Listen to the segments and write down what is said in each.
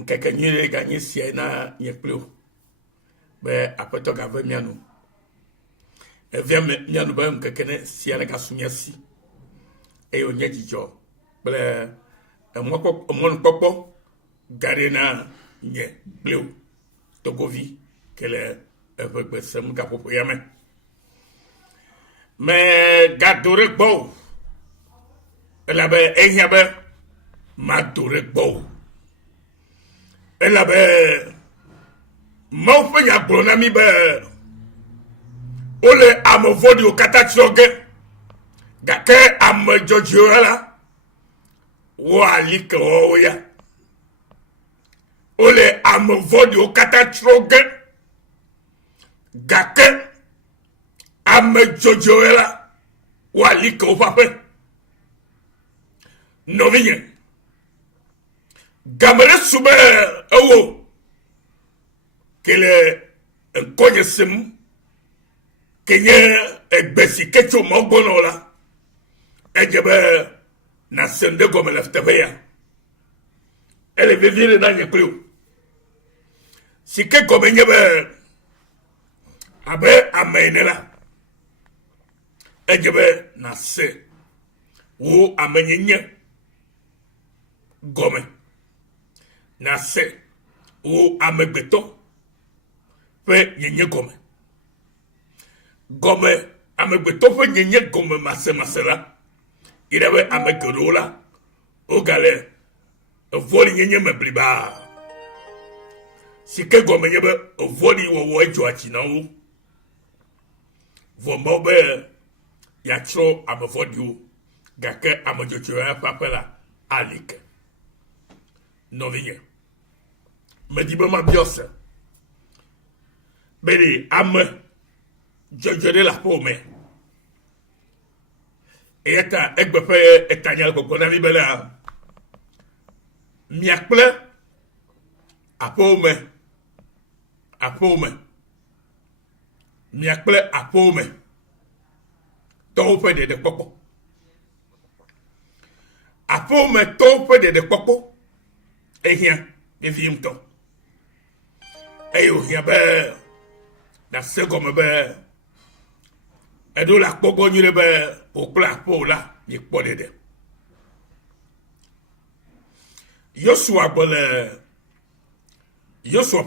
Nkeke nyire ganye sia na nyekpleo. Be apeto gave mianu. Evia mianu be nkeke ne sia na gasumiasi. Eyo nye jijo. Ble omon popo gare na nyekpleo. Togovi kele evegbe sem gapopo yame. Me gadore gbo. Elabe ehyabe madore gbo. Elabe mau ya blona mi be ole amovodi o katachoge gake am jojola wo alike o ya ole amovodi o katachoge gake am jojola wo alike o pape novinye gamere sube ewo kele nkonye sim kenye egbesi kecho mogbono la ejebe na sende gome leftebe ya ele vivire na nyekliu sike gome nyebe abe amenela ejebe na se wo amenyenye gome na se wo amegbeto fe nyenye gome gome amegbeto fe nyenye gome masela irewe amegerola ogale voli nyenye mebliba sike gome nyebe voli wo ejoachi na wo vombo be yatro amavodio gake amojocho ya papela alike novinye medibe ma biose beli ame jojode la pome eta egbepe etanyal kokona libela miakple apome miakple apome tope de popo apome tope de popo ehia devimto eyo hia be na segome be edo la kpogo nyire be okla pola ni kpodede Joshua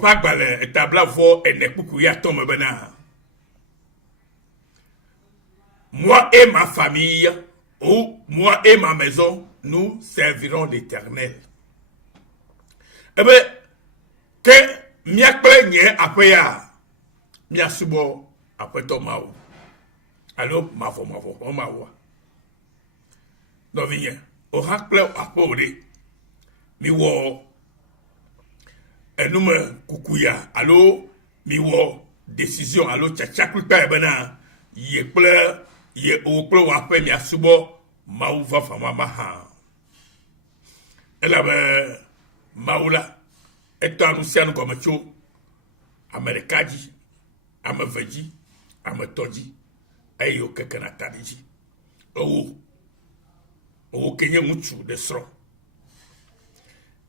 pas gbale etabla vo enekuku ya tome bena moi et ma famille ou moi et ma maison nous servirons l'Éternel. Eh ben que miakple nye ape ya miasubo ape to mawo alo mavo o mawo no vinye o hakple ape ode mi wo enume kukuya alo mi wo décision alo tchakluta bena ye o ple wa ape miasubo mawo va fama maha elabe maula eto anunciando comme cho amerikaji amaveji amatoji ayo kekena tadiji o kenye muchu de sro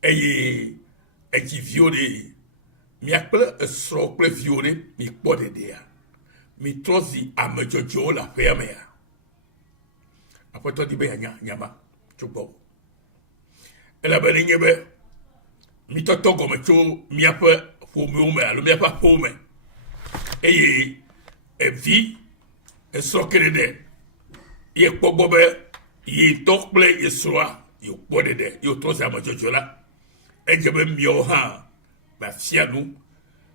eye eji viole mi akple sro ple viole mi kpode dia mi trozi amejojo la peme ya apoto di be nyama chupo ela be nyebe mi toto gome cho mi ape pome alo mi ape pome eye evi esrokerede ye kpogbobe ye tokple ye soa yo kpodede yo troza majojola ejebe mio ha ba fianu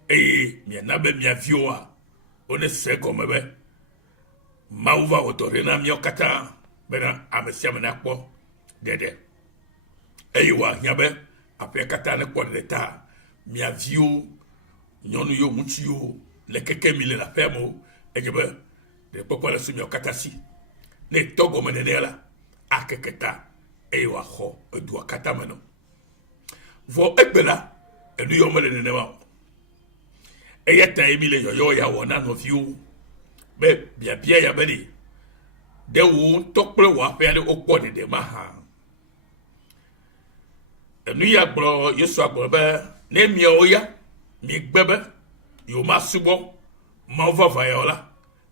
eye mi na be mi avioa one se gome be mauva otorena mi okata bena amesia mena kpo dede eye wa nyabe après katane kwa leta mi avio nyonu yo muchi yo le keke mile la pemo ejebe de popo la sumi okatasi ne togo menenela akeketa ewa ho edu akata meno vo egbela enu yo mele ne ma eyeta emile yo ya wona no view be bia ya beli de wo tokple wa pe ale okpo de maha nu ya gblɔ Yesu agblɔ be ne miawo ya miegbe be yewo subɔ Mawu vava yawo la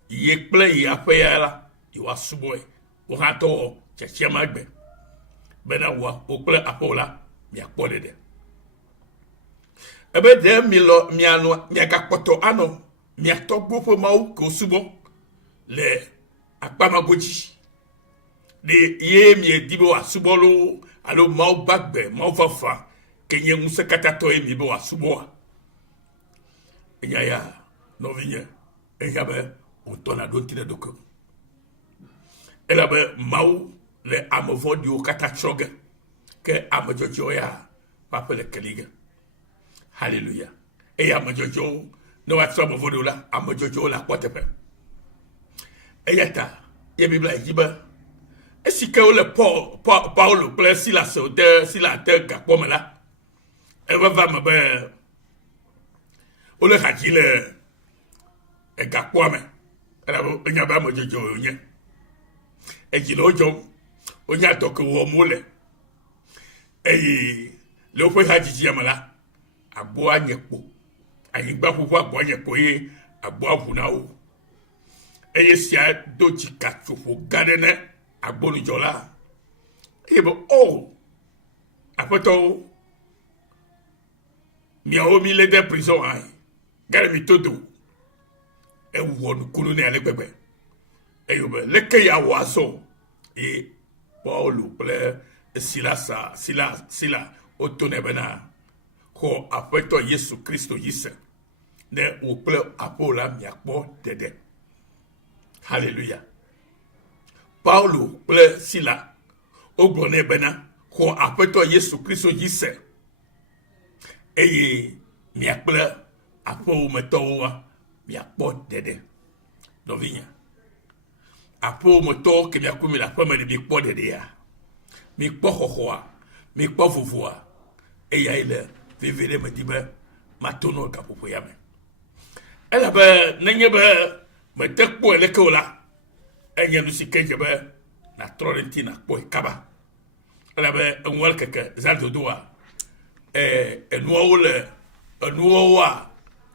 ye kple ye aƒe ya la yewoa subɔe wo hã tɔwɔ tsetsia ma gbe bena wo kple aƒewo la miakpɔ ɖeɖe ebe ɖe miagakpɔtɔ anɔ miatɔgbo ƒe Mawu ke wo subɔ le akpamago dzi ɖe ye miedi be wòasubɔ lo alo Mawu gbagbe Mawu vava ke nye ŋusẽkatãtɔ ye mi be wòasubɔa enya ya nɔvinye eya be wòtɔna ɖo ŋuti ɖe ɖokuiwo elabe Mawu le ame vɔ̃ɖiwo katã tsrɔ̃ ge ke ame dzɔdzɔewo ya ƒe le keli ge haleluya eye ame dzɔdzɔewo ne woatrɔ ame vɔ̃ɖiwo la ame dzɔdzɔewo le akpɔteƒe eya ta ye Biblia dzi be esi ke wole Paulo kple Silas de gakpɔ me la eveva me be wole hadzi le gakpɔa me elabe enya be ame dzɔdzɔewo wonye edzi le wo dzɔm wonya dɔ ke wɔm wole eye le woƒe hadzidzi me la agboa nye kpo anyigba ƒuƒu agboa nye kpo ye agboa ʋu na wo eye sia do dzikatsoƒo gã ɖe ne agbonudzɔla eye be o aƒetɔwo miawo mi le de prison hã gale mi todo ewɔ nukunu ne ale gbegbe eye be leke ya wɔ azɔ eye Paulo kple Sila woto ne bena xɔ aƒetɔ Yesu Kristo dzi se ne wo kple aƒewo la miakpɔ ɖeɖe haleluya Paulo kple Sila wogblɔ nɛ bena xɔ aƒetɔ Yesu Kristo dzi se eye miakple aƒewo metɔwo miakpɔ ɖeɖe nɔvinye aƒewo metɔwo ke miaku mi le aƒe me ɖe mikpɔ ɖeɖea mikpɔ xɔxɔa mikpɔ vovoa eyae le veve ɖe medi be mato no gaƒoƒo ya me elabe nenye be mete kpɔe leke o la enye nu si ke dze be natrɔ ɖe ŋuti nakpɔe kaba elabe eŋua le keke zãdodoa enuwoa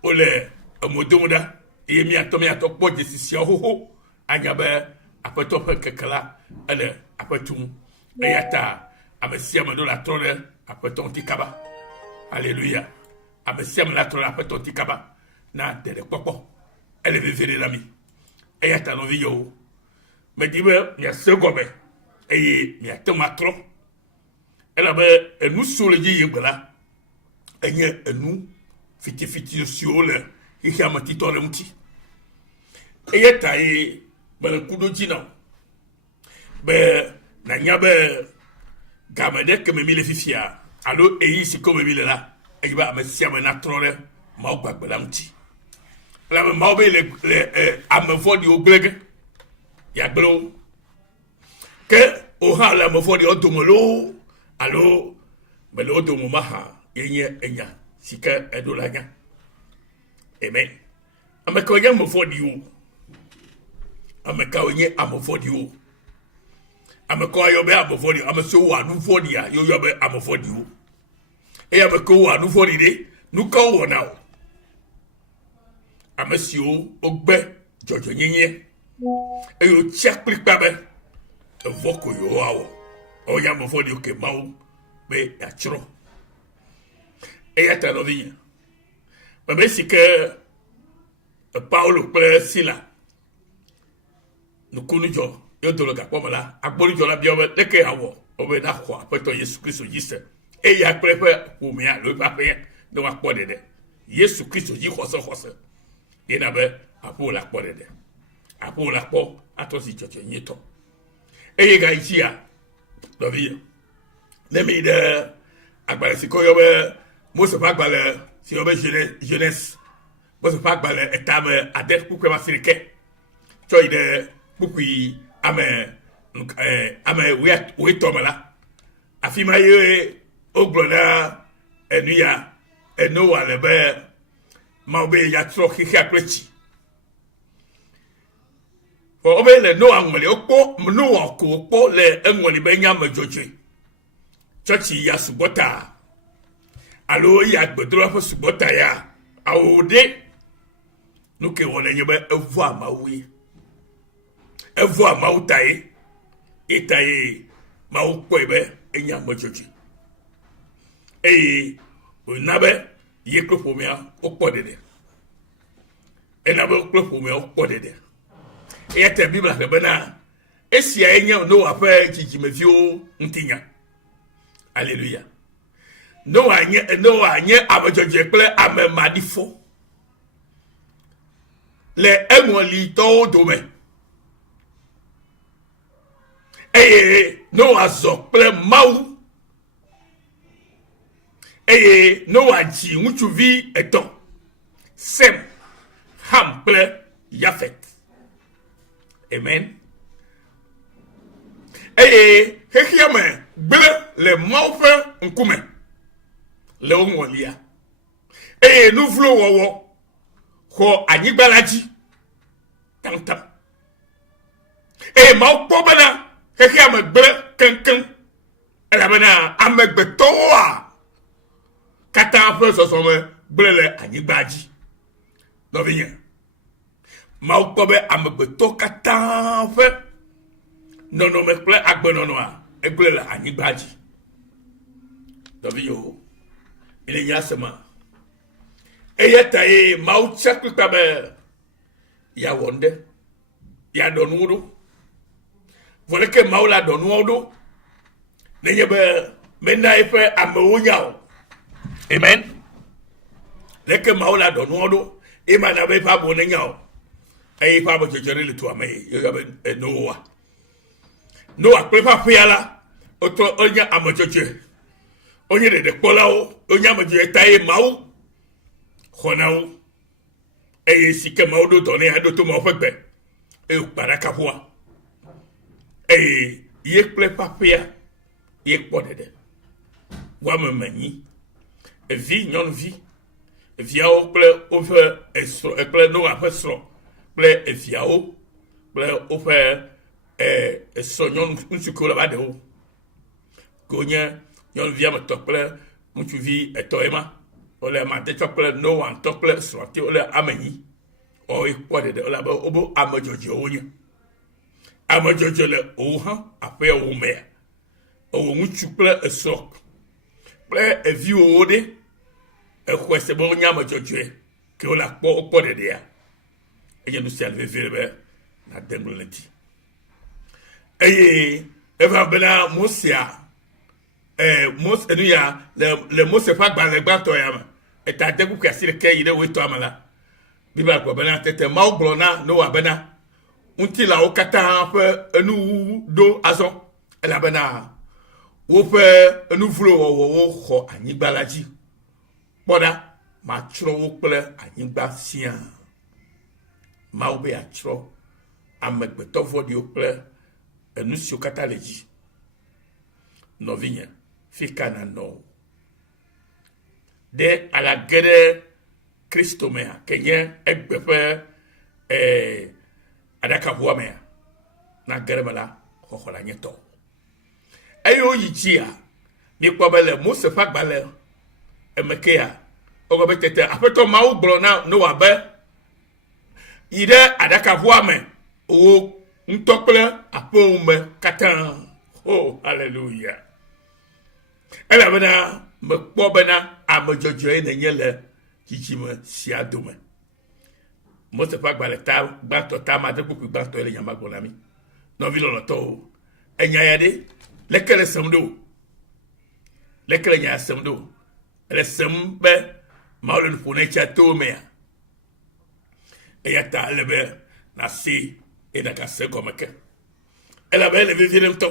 wole emo dom ɖa eye miatɔ kpɔ dzesisiawo xoxo anya be aƒetɔ ƒe keke la ele aƒetum eya ta ame sia ame ɖo la trɔ ɖe aƒetɔ ŋuti kaba haleluya ame sia ame la trɔ ɖe aƒetɔ ŋuti kaba na ɖeɖe kpɔkpɔ ele veve ɖe na mi eya ta nɔviyewo medi be miase gɔme eye miate ŋu atrɔ elabe enu siwo le dzi yim gbe la enye enu fitifiti siwo le xexea me titɔ le ŋuti eya ta ye mele kuɖo dzi na be nanya be game ɖe ke me mi le fifia alo eyi si ke me mi le la eyi be ame sia ame natrɔ ɖe Mawu gbagbe la ŋuti elabe Mawu be le ame vɔ̃ɖiwo gble ge yeagble wo ke wo hã le ame vɔ̃ɖiwo dome loo alo mele wo dome ma hã yenye enya si ke eɖo la nya amen ame kawo nye ame vɔ̃ɖiwo ame kawo nye ame vɔ̃ɖiwo ame kawo ayɔ be ame vɔ̃ɖiwo ame siwo wɔa nu vɔ̃ɖia yɔyɔ be ame vɔ̃ɖiwo eye ame kawo wɔa nu vɔ̃ɖi ɖe nu kawo wɔna o ame siwo wogbe dzɔdzɔnyenye eye wotsi akplikpa be evɔ ko yewo awɔ wonye ame vɔ̃ɖiwo ke Mawu be yeatsrɔ̃ eya ta nɔvinye mebe si ke Paulo kple Sila nukunu dzɔ yodo le gakpɔ me la agbonudzɔla bia be leke awɔ wobe naxɔ aƒetɔ Yesu Kristo dzi se eya kple eƒe ƒomea alo eƒe aƒea ne woakpɔ ɖeɖe Yesu Kristo dzi xɔsexɔse yena be aƒewo la kpɔ ɖeɖe aƒewo la kpɔ atɔ si dzɔdzɔ nyuitɔ eye ga yi dzia nɔviye ne mi ɖe agbalẽ si ke woyɔ be Mose ƒe agbalẽ si yɔ be Genèse Mose ƒe agbalẽ etame ade kpukpue ma si ɖeke tsɔ yi ɖe kpukpui ame woetɔ me la afi ma ye wogblɔ na enu ya Noa le be Mawu be yeatrɔ xexea kple tsi wobe le Noa ŋɔli wokpɔ Noa ko wokpɔ le eŋɔli be nye ame dzɔdzɔe tsɔtsi ya sugbɔ ta alo ya gbedro aƒe subɔta ya awo de nu ke wɔle nye be evo amawu ye evo amawu ta ye eta ye mawu kpɔe be enye ame dzɔdzɔe eye wòna be ye kple ƒomea wokpɔ ɖeɖe ena be kple ƒomea wokpɔ ɖeɖe eya ta Biblia gbe bena esia nye Noa ƒe dzidzimeviwo ŋutinya. Alléluia. Noa nye ame dzɔdzɔe kple ame maɖifɔ le eŋɔlitɔwo dome eye Noa zɔ kple Mawu eye Noa dzi ŋutsuvi 3 Sem, Ham kple Yafet. Amen. Eye xexia me gble le Mawu ƒe ŋkume le wo ŋɔlia eye nu vlo wɔwɔ xɔ anyigba la dzi taŋtaŋ eye Mawu kpɔ bena xexia me gble keŋkeŋ elabena amegbetɔwoa katã ƒe zɔzɔme gble le anyigba dzi. Nɔvinye, Mawu kpɔ be amegbetɔ katã ƒe nɔnɔme kple agbenɔnɔa egble le anyigba dzi. Nɔvinyewo, ele nya sema eya ta ye Mawu tsia kplikpa be yeawɔ ŋɖe yeaɖɔ nuwo ɖo vɔ leke Mawu la ɖɔ nuwo ɖo nenye be mena eƒe amewo nya o. Amen. Leke Mawu la ɖɔ nuwo ɖo ema na be eƒe amewo nenya o eye eƒe ame dzɔdzɔe ɖe le tu ame ye yɔyɔ be Noa. Noa kple eƒe aƒea la wotrɔ onye ame dzɔdzɔe, onye ɖeɖekpɔlawo, onye ame dzɔdzɔe ta ye Mawu xɔna wo eye si ke Mawu ɖo dɔ ne eɖo to Mawu ƒe gbe eye wòkpa ɖakaƒoa eye ye kple eƒe aƒea ye kpɔ ɖeɖe woame menyi evi nyɔnuvi eviawo kple woƒe esrɔ̃ kple Noa ƒe srɔ̃ kple eviawo kple woƒe esrɔ̃ nyɔnu ŋutsu kewo le va ɖewo ke wonye nyɔnuvi ame 3 kple ŋutsuvi 3 ema wole amadetsɔ kple Noa ŋutɔ kple srɔ̃ti wole ame 8 woawo kpɔ ɖeɖe wole abe wobe ame dzɔdzɔewo nye ame dzɔdzɔe le owo hã aƒea wo mea owo ŋutsu kple esrɔ̃ kple eviwo ɖe exɔe se be wonye ame dzɔdzɔe ke wole wokpɔ ɖeɖea enye nu sia le vevie be nade ŋgble le ŋuti eye eva bena Mosea Mose enu ya le Mose ƒe agbalẽ gbãtɔ ya me eta de kuku 11 yi ɖe 8 me la Biblia gblɔ bena tete Mawu gblɔ na Noa bena ŋutilãwo katã ƒe enuwu ɖo azɔ elabena woƒe enu vlo wɔwɔwo xɔ anyigba la dzi kpɔ ɖa matsrɔ̃ wo kple anyigba siaa. Mawu be yatsrɔ̃ amegbetɔ vɔ̃ɖiwo kple enu siwo katã le dzi. Nɔvinye fi ka nanɔ ɖe ala ge ɖe Kristo mea ke nye egbe ƒe aɖakaʋua mea na ge ɖe me la xɔxɔ la nye tɔ eye woyi dzia mikpɔ be le Mose ƒe agbalẽ eme kea wogblɔ be tete Aƒetɔ Mawu gblɔ na Noa be yi ɖe aɖakaʋua me wo ŋutɔ kple aƒewo me katã. Oh, hallelujah. Elabena mekpɔ bena ame dzɔdzɔe nenye le dzidzime sia dome. Mose ƒe agbalẽ ta gbãtɔ ta amade kpukpu gbãtɔ le nyama gblɔ na mi. Nɔvi lɔlɔtɔwo, enya ya ɖe leke le sem ɖo, leke le nya sem ɖo, ele sem be Mawu le nu ƒo ne tsia to mea eya ta ele be nasi eye nàgase gɔme ke elabe ele vevie ɖe ŋutɔ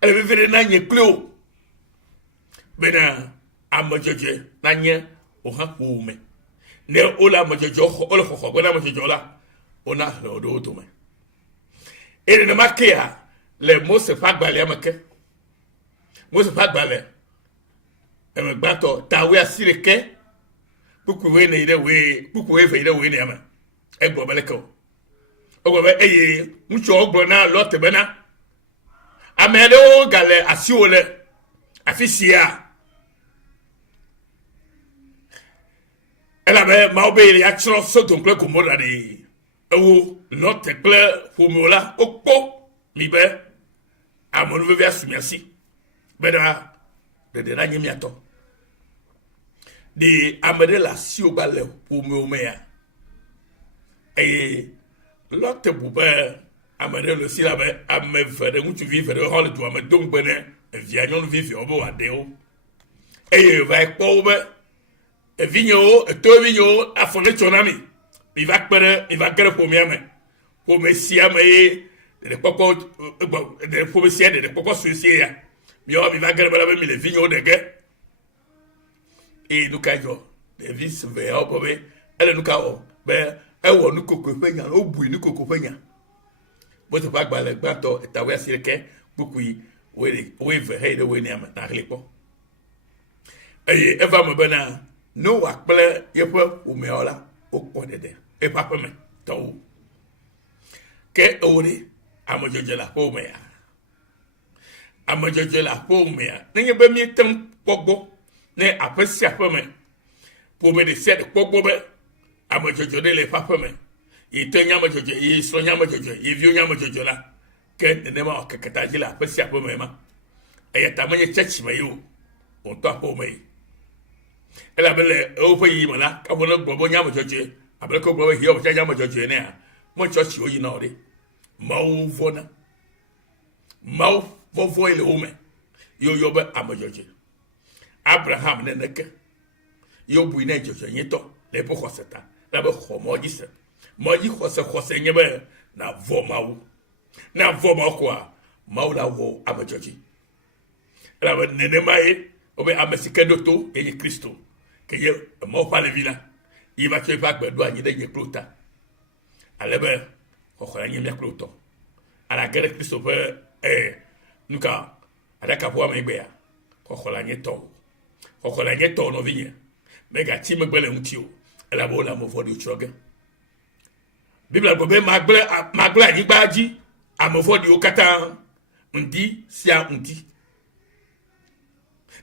ele vevie ɖe na nye kple wo bena ame dzɔdzɔe nanye wohã ƒo me ne wole ame dzɔdzɔ wole xɔxɔ gbe na ame dzɔdzɔ la wona hle wo ɖe wo dome eye nenema kea le Mose ƒe agbalẽa me ke Mose ƒe agbalẽ eme gbãtɔ ta 11 kpukpu 9 kpukpu 9 me egblɔ be leke o ogblɔ be eye ŋutsuawo gblɔ na Lɔt bena ame aɖewo gale asiwo le afi sia la be ma obe ya chro so ton kle komoda de ewo lot kle fomola okpo mi be amonu ve asumi asi be da de na nyemi ato de amede la si o gale fomo ya lot bube amede lo si la be ameve de mutu vive de hol do amedon gbene via nyon vive obo wade o va ekpo be vinho to vinho afole tonami mi va kere pour me sia me de poko de pour me sia de poko susie ya mi va kere bala mi le vinho de ge nous kajo de vis ve obobe ele nous ka o be ewo nu koko penya o bui nu koko penya bo to pa gba le gba to ta we asire bukui we ve he de we ni am ta hlepo eva me bana no akple yepo umeola okpodede e papa me to ke ori amojojela pomea nenye be mi tem pogbo ne apesi apame po me de sed pogbo be amojojode le papa me itenya mojojo yi so nya mojojo yi vio nya mojojola ke ne ma okekata jila apesi apame ma tamanye church me yo on to apome ela bele o fe yi mala ka bono gbobo nya mojojo abele ko gbobo hi o nya mojojo ne a mo church o yi na ore mau vona mau vovo ile ome yo be amojojo Abraham ne neke yo bu ina jojo nyito le po khoseta la be khomoji se moji khose nyebe na vo mau kwa mau la wo amojoji la be nene mai obe amesike doto ye Kristo ke ye mo pa le vila il va tuer pas gbedo anyi de nyekluta alebe khokhora nyi nyekluto ala gere Kristo be nuka adaka po amegbe ya khokhora nyi to no vinye mega ti megbele mutio ela bo la mo vodi utroge bibla go be magbele anyi gbaji amovodi o kata ndi sia ndi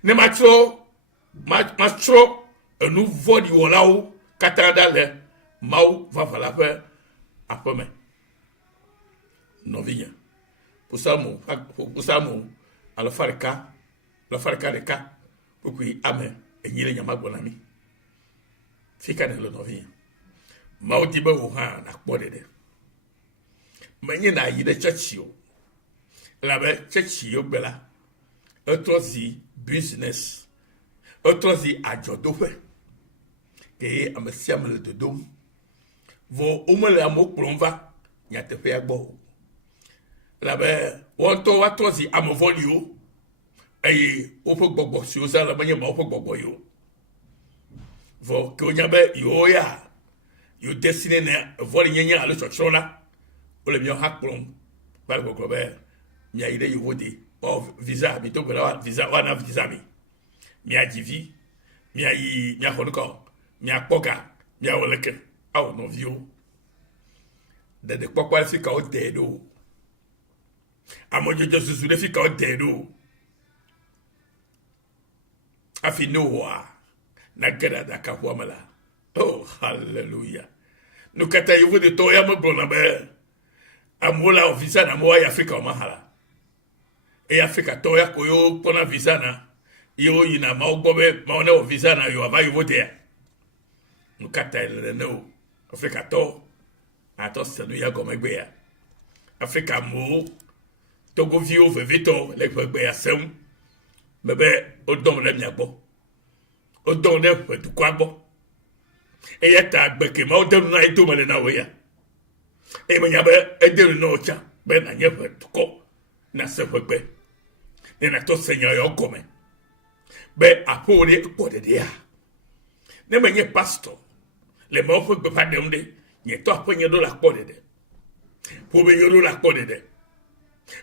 ne matro enu vodi wolao kata dale mau va vala pe apome no vinye pusamo ala farika de ka pokui ame enyile nyama gbonami fika ne lo no vinye mau dibe wo ha na kpodede menye na yi de chachio la be chachio bela otrozi business otrozi ajodofe ke amesiam le dodom vo umele amoklonva nyatefe agbo la be wonto watrozi amovolio opo gbogbo si o sa la manye ma opo gbogbo yo vo ke onyabe yo destiny ne voli nyenya alo chochola ole mi hakplon ba gbogbo be mi ayide yo vodi o visa mi to gora visa wana visa mi ajivi mi ayi mi akonuko mi apoga mi awoleke awo no vio de pokwa fika o dedo amojojo susu de fika o dedo afi noa na gada da kapwamala oh hallelujah nukata yuvu de toya mo bona be amola ofisa na mo ya Afrika o mahala Afrika toya koyo pona visa na yo yina ma ogbobe ma ona ofisa na yo ava yuvu de nukata ele no Afrika to ato senu ya gomegbe ya Afrika mo togo vio veveto le gbe ya sem bebe odon le miagbo odon le petu kwagbo yeta gbeke ma odon na ito mele na we ya menya be edelu no cha be na nye petu ko na se gbe ne na to senya yo gome be apori ko de ya ne menye pastor le mo fo gbe padem de nye to aponye do la ko de po be yo do la ko de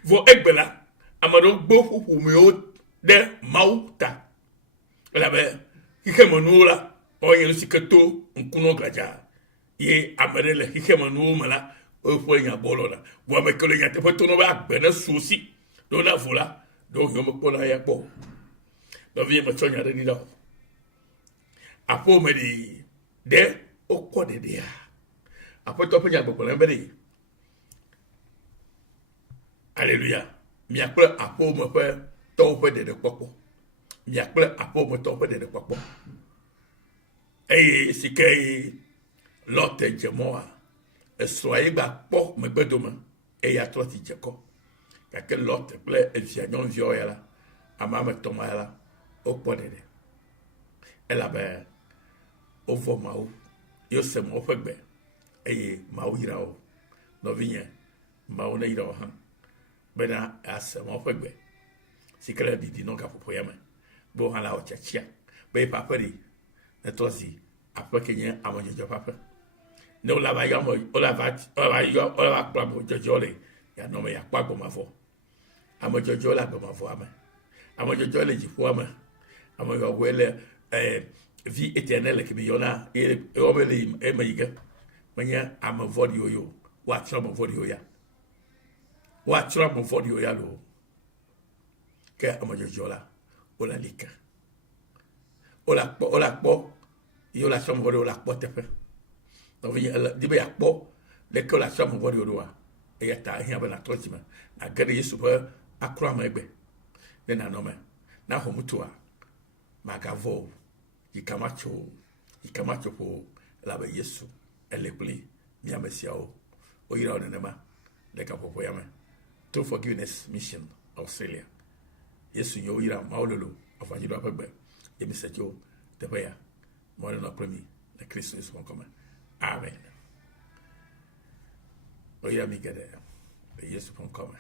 vo egbela amado gbo fufu mi o de mauta la be hikemonula oyen siketo nkuno glaja ye amerele hikemonu mala o fo nya bolola bo me kole nya te fo to no ba gbene susi do na vola do yo me ko na ya po do vie me tonya de ni do apo me di de okɔ dedea aƒetɔ ƒe nyagbɔgblɔ be ɖe Alléluia. Miakple aƒewome ƒe tɔwo ƒe ɖeɖekpɔkpɔ. Miakple aƒewome tɔwo ƒe ɖeɖekpɔkpɔ. Eye si ke Lot dze mɔa, esrɔ̃a ye gba kpɔ megbedome eya trɔ si dze kɔ. Gake Lot kple evia nyɔnuviawo ya la, ame etɔ̃ ma ya la, wokpɔ ɖeɖe. Elabe wovɔ Mawu, yose Mawu ƒe gbe eye Mawu yra wo. Nɔvinye, Mawu ne yra wo hã. Bena ase Mawu ƒe gbe si ke le ɖiɖi nɔ gaƒoƒo ya me be wo hã la wɔ tsatia be eƒe aƒe ɖi netrɔ zi aƒe ke nye amedzɔdzɔ ƒe aƒe. Ne wole va yɔ wole va kplɔ amedzɔdzɔ le yanɔ me yakpɔ agbɔmavɔ. Amedzɔdzɔ le agbɔmavɔa me. Amedzɔdzɔ le dziƒoa me. Amedzɔdzɔ le vie éternelle ke mi yɔna ewɔ be le eme yi ge menye ame vɔ̃ɖiwo yo woatrɔ ame vɔ̃ɖiwo ya. Woatrɔ ame vɔ̃ɖiwo ya lo. Ke amedzɔdzɔ la wole like. Wole akpɔ ye wole atrɔ ame vɔ̃ɖiwo le akpɔ teƒe. Nɔvinye di be yakpɔ leke wole atrɔ ame vɔ̃ɖiwo ɖoa eya ta ehiã be natrɔ dzi me nage ɖe Yesu ƒe akroa me gbe ne nanɔ me na xɔ mutua magavɔ o yika matso ƒo elabe Yesu ele kpli miame siawo woyra wo nenema le gaƒoƒo ya me. True Forgiveness Mission Australia. Yesu nyo yira Mawu lolo afanyiɖoa ƒe gbe ye mi se tso teƒe ya. Mawu nɔ kple mi le Kristo Yesu ƒe ŋkɔ me. Amen. Oyira mi geɖe le Yesu ƒe ŋkɔ me.